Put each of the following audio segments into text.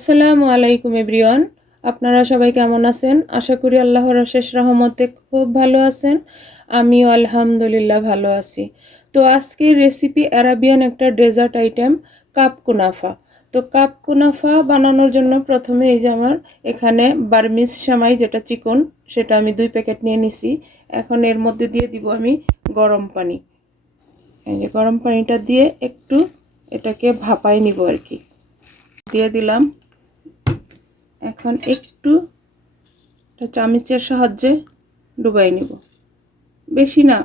আসসালামু আলাইকুম এভরিওয়ান। আপনারা সবাই কেমন আছেন? আশা করি আল্লাহর অশেষ রহমতে খুব ভালো আছেন। আমিও আলহামদুলিল্লাহ ভালো আছি। তো আজকের রেসিপি আরাবিয়ান একটা ডেজার্ট আইটেম, কাপ কুনাফা। তো কাপ কুনাফা বানানোর জন্য প্রথমে এই যে আমার এখানে বার্মিজ সেমাই যেটা চিকন, সেটা আমি 2 প্যাকেট নিয়ে নিছি। এখন এর মধ্যে দিয়ে দিব আমি গরম পানি। এই যে গরম পানিটা দিয়ে একটু এটাকে ভাপাই নিব আর কি। দিয়ে দিলাম। এখন একটু চামচের সাহায্যে ডুবাই নিব, বেশি না,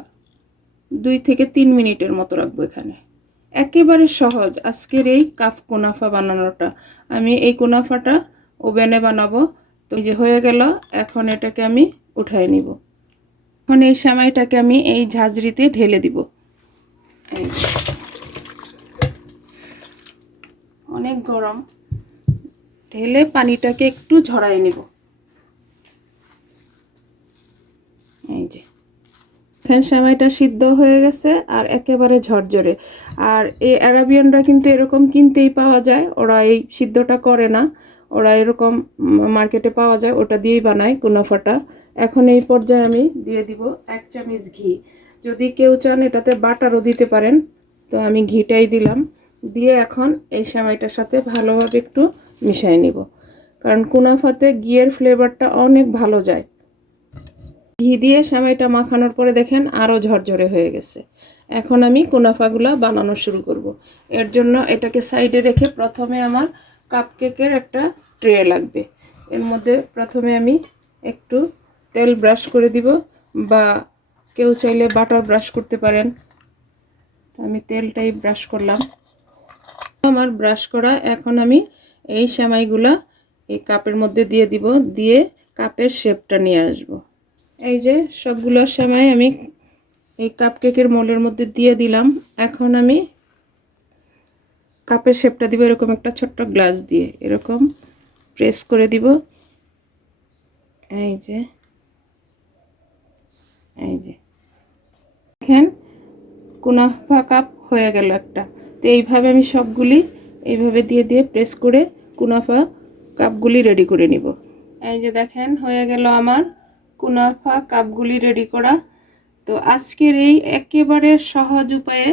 2 থেকে 3 মিনিটের মতো রাখবো এখানে। একেবারে সহজ আজকের এই কাপ কুনাফা বানানোটা। আমি এই কুনাফাটা ওভেনে বানাবো। তো এই যে হয়ে গেল, এখন এটাকে আমি উঠাই নিব। এখন এই সেমাইটাকে আমি এই ঝাঁঝরিতে ঢেলে দিব। অনেক গরম, ঢেলে পানিটাকে একটু ঝরাই নিব। এই যে ফ্যান সেমাইটা সিদ্ধ হয়ে গেছে আর একেবারে ঝরঝরে। আর এই আরাবিয়ানরা কিন্তু এরকম কিনতেই পাওয়া যায়, ওরা এই সিদ্ধটা করে না, ওরা এরকম মার্কেটে পাওয়া যায়, ওটা দিয়েই বানায় কুনাফাটা। এখন এই পর্যায়ে আমি দিয়ে দিব 1 চামচ ঘি। যদি কেউ চান এটাতে বাটারও দিতে পারেন, তো আমি ঘিটাই দিলাম। দিয়ে এখন এই সেমাইটার সাথে ভালোভাবে একটু মিশিয়ে নিব, কারণ কুনাফাতে ঘিয়ের ফ্লেভারটা অনেক ভালো যায়। ঘি দিয়ে সেমাইটা মাখানোর পরে দেখেন আরও ঝরঝরে হয়ে গেছে। এখন আমি কুনাফাগুলা বানানো শুরু করব। এর জন্য এটাকে সাইডে রেখে প্রথমে আমার কাপকেকের একটা ট্রে লাগবে। এর মধ্যে প্রথমে আমি একটু তেল ব্রাশ করে দিব, বা কেউ চাইলে বাটার ব্রাশ করতে পারেন। আমি তেলটাই ব্রাশ করলাম। আমার ব্রাশ করা। এখন আমি এই সেমাইগুলা এই কাপের মধ্যে দিয়ে দিব, দিয়ে কাপের শেপটা নিয়ে আসব। এই যে সবগুলো সেমাই আমি এই কাপকেকের মোল্ডের মধ্যে দিয়ে দিলাম। এখন আমি কাপের শেপটা দিব এরকম একটা ছোট্ট গ্লাস দিয়ে, এরকম প্রেস করে দিব। এই যে দেখেন কুনাফা কাপ হয়ে গেল একটা। তো এইভাবে আমি সবগুলি এইভাবে দিয়ে দিয়ে প্রেস করে কুনাফা কাপগুলি রেডি করে নিব। এই যে দেখেন হয়ে গেল আমার কুনাফা কাপগুলি রেডি করা। তো আজকের এই একেবারে সহজ উপায়ে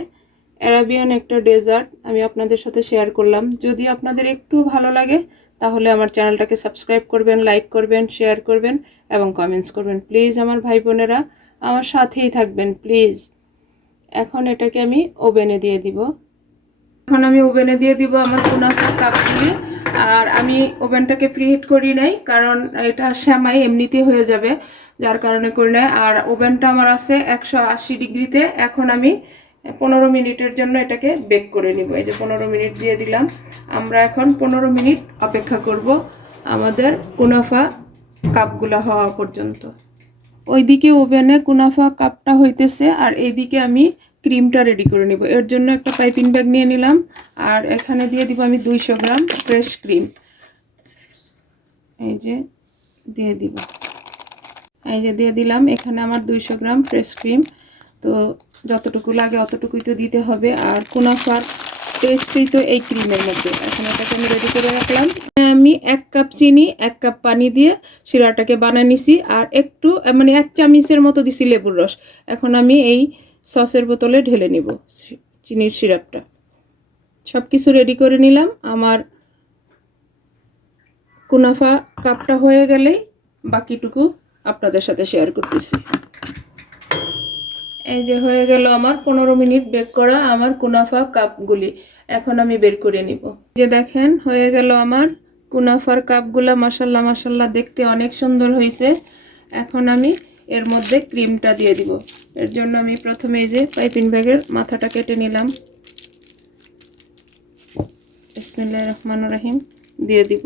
আরাবিয়ান একটা ডেজার্ট আমি আপনাদের সাথে শেয়ার করলাম। যদি আপনাদের একটু ভালো লাগে তাহলে আমার চ্যানেলটাকে সাবস্ক্রাইব করবেন, লাইক করবেন, শেয়ার করবেন এবং কমেন্টস করবেন। প্লিজ আমার ভাই বোনেরা আমার সাথেই থাকবেন প্লিজ। এখন এটাকে আমি ওভেনে দিয়ে দিব। আমার কুনাফা কাপগুলি। আর আমি ওভেনটাকে প্রিহিট করি নাই, কারণ এটা সেমাই এমনিতেই হয়ে যাবে, যার কারণে করি নাই। আর ওভেনটা আমার আছে 180 ডিগ্রিতে। এখন আমি 15 মিনিটের জন্য এটাকে বেক করে নিব। এই যে 15 মিনিট দিয়ে দিলাম। আমরা এখন 15 মিনিট অপেক্ষা করব আমাদের কুনাফা কাপগুলা হওয়া পর্যন্ত। ওইদিকে ওভেনে কুনাফা কাপটা হইতেছে আর এইদিকে আমি ক্রিমটা রেডি করে নিব। এর জন্য একটা পাইপিং ব্যাগ নিয়ে নিলাম আর এখানে দিয়ে দিব আমি 200 গ্রাম ফ্রেশ ক্রিম। এই যে দিয়ে দিব, এই যে দিয়ে দিলাম। এখানে আমার 200 গ্রাম ফ্রেশ ক্রিম। তো যতটুকু লাগে অতটুকুই তো দিতে হবে। আর কুনাফার টেস্টই তো এই ক্রিমের মধ্যে। এখন এটাকে আমি রেডি করে রাখলাম। আমি 1 কাপ চিনি 1 কাপ পানি দিয়ে শিরাটাকে বানিয়ে নিছি, আর একটু মানে 1 চামচের মতো দিছি লেবুর রস। এখন আমি এই সসের বোতলে ঢেলে নিব চিনির সিরাপটা। সব কিছু রেডি করে নিলাম। আমার কুনাফা কাপটা হয়ে গেলেই বাকিটুকু আপনাদের সাথে শেয়ার করতেছি। এই যে হয়ে গেল আমার 15 মিনিট বেক করা আমার কুনাফা কাপগুলি। এখন আমি বের করে নিব। যে দেখেন হয়ে গেল আমার কুনাফার কাপগুলা। মাশাল্লাহ মাশাল্লাহ, দেখতে অনেক সুন্দর হয়েছে। এখন আমি এর মধ্যে ক্রিমটা দিয়ে দিব। এর জন্য আমি প্রথমে এই যে পাইপিং ব্যাগের মাথাটা কেটে নিলাম। বিসমিল্লাহির রহমানির রহিম দিয়ে দিব।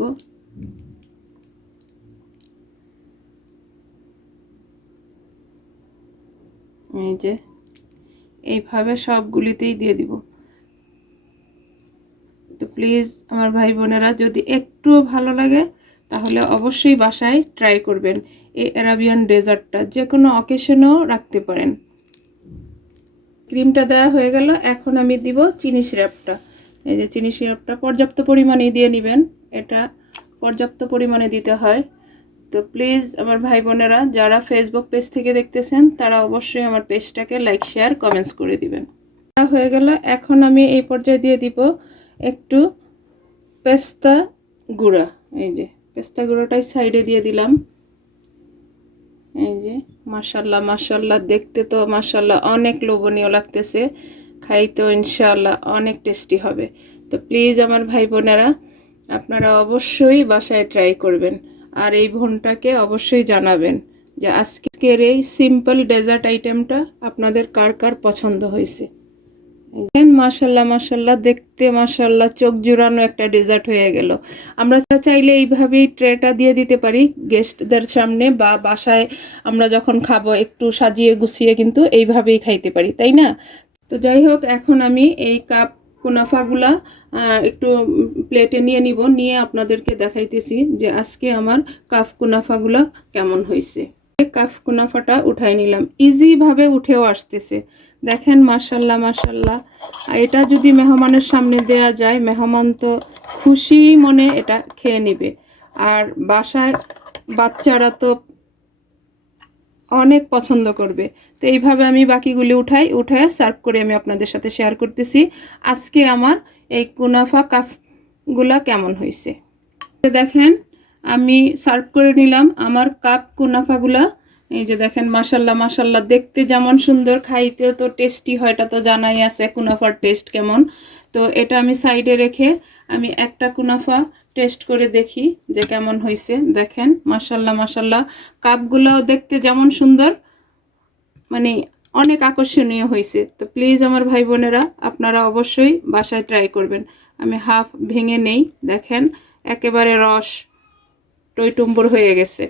এই যে এইভাবে সবগুলিতেই দিয়ে দিব। তো প্লিজ আমার ভাই বোনেরা যদি একটু ভালো লাগে তাহলে অবশ্যই বাসায় ট্রাই করবেন। এই আরাবিয়ান ডেজার্টটা যে কোনো অকেশনেও রাখতে পারেন। ক্রিমটা দেওয়া হয়ে গেল। এখন আমি দিব চিনি সিরাপটা। এই যে চিনি সিরাপটা পর্যাপ্ত পরিমাণে দিয়ে নেবেন। এটা পর্যাপ্ত পরিমাণে দিতে হয়। তো প্লিজ আমার ভাই বোনেরা যারা ফেসবুক পেজ থেকে দেখতেছেন তারা অবশ্যই আমার পেজটাকে লাইক শেয়ার কমেন্টস করে দিবেন। হয়ে গেল। এখন আমি এই পর্যায়ে দিয়ে দিব একটু পেস্তা গুঁড়া। এই যে পেস্তা গুঁড়োটাই সাইডে দিয়ে দিলাম। এই যে মাশাল্লাহ মাশাল্লাহ, দেখতে তো মাশাল্লাহ অনেক লোভনীয় লাগতেছে, খাইতেও ইনশাআল্লাহ অনেক টেস্টি হবে। তো প্লিজ আমার ভাই বোনেরা আপনারা অবশ্যই বাসায় ট্রাই করবেন, আর এই বোনটাকে অবশ্যই জানাবেন যে আজকের এই সিম্পল ডেজার্ট আইটেমটা আপনাদের কার কার পছন্দ হয়েছে। মাশাল্লাহ মাশাল্লাহ, দেখতে মাশাল্লাহ চোখ জুড়ানো একটা ডেজার্ট হয়ে গেল। আমরা চাইলে এইভাবেই ট্রেটা দিয়ে দিতে পারি গেস্টদের সামনে, বা বাসায় আমরা যখন খাবো একটু সাজিয়ে গুছিয়ে কিন্তু এইভাবেই খাইতে পারি, তাই না? তো যাই হোক, এখন আমি এই কাপ কুনাফাগুলা একটু প্লেটে নিয়ে নিব, নিয়ে আপনাদেরকে দেখাইতেছি যে আজকে আমার কাপ কুনাফাগুলা কেমন হয়েছে। কাপ কুনাফাটা উঠাই নিলাম, ইজি ভাবে উঠেও আসতেছে, দেখেন মাশাল্লাহ মাশাল্লাহ। এটা যদি মেহমানের সামনে দেয়া যায়, মেহমান তো খুশি মনে এটা খেয়ে নেবে। আর বাসায় বাচ্চারা তো অনেক পছন্দ করবে। তো এইভাবে আমি বাকিগুলি উঠায় সার্ভ করে আমি আপনাদের সাথে শেয়ার করতেছি আজকে আমার এই কুনাফা কাপগুলা কেমন হয়েছে। দেখেন আমি সার্ভ করে নিলাম আমার কাপ কুনাফাগুলা। এই যে দেখেন মাশাল্লাহ মাশাল্লাহ, দেখতে যেমন সুন্দর, খাইতেও তো টেস্টি হয়, এটা তো জানাই আছে কুনাফার টেস্ট কেমন। তো এটা আমি সাইডে রেখে আমি একটা কুনাফা টেস্ট করে দেখি যে কেমন হয়েছে। দেখেন মাশাল্লাহ মাশাল্লাহ, কাপগুলোও দেখতে যেমন সুন্দর, মানে অনেক আকর্ষণীয় হয়েছে। তো প্লিজ আমার ভাই বোনেরা আপনারা অবশ্যই বাসায় ট্রাই করবেন। আমি হাফ ভেঙে নেই, দেখেন একেবারে রস টইটুম্বুর হয়ে গেছে।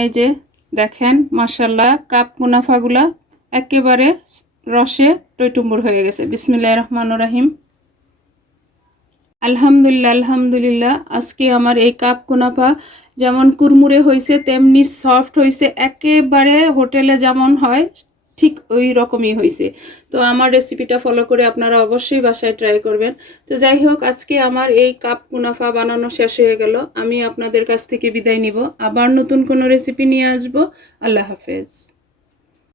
এই যে দেখেন মাশাল্লাহ, কাপ মুনাফাগুলা একেবারে রসে টইটুম্বুর হয়ে গেছে। বিসমিল্লাহির রহমানির রহিম। আলহামদুলিল্লাহ আলহামদুলিল্লাহ, আজকে আমার এই কাপ কুনাফা যেমন কুরমুরে হয়েছে তেমনি সফট হয়েছে, একেবারে হোটেলে যেমন হয় ঠিক ওই রকমই হয়েছে। তো আমার রেসিপিটা ফলো করে আপনারা অবশ্যই বাসায় ট্রাই করবেন। তো যাই হোক, আজকে আমার এই কাপ কুনাফা বানানো শেষ হয়ে গেল। আমি আপনাদের কাছ থেকে বিদায় নিব, আবার নতুন কোনো রেসিপি নিয়ে আসবো। আল্লাহ হাফেজ।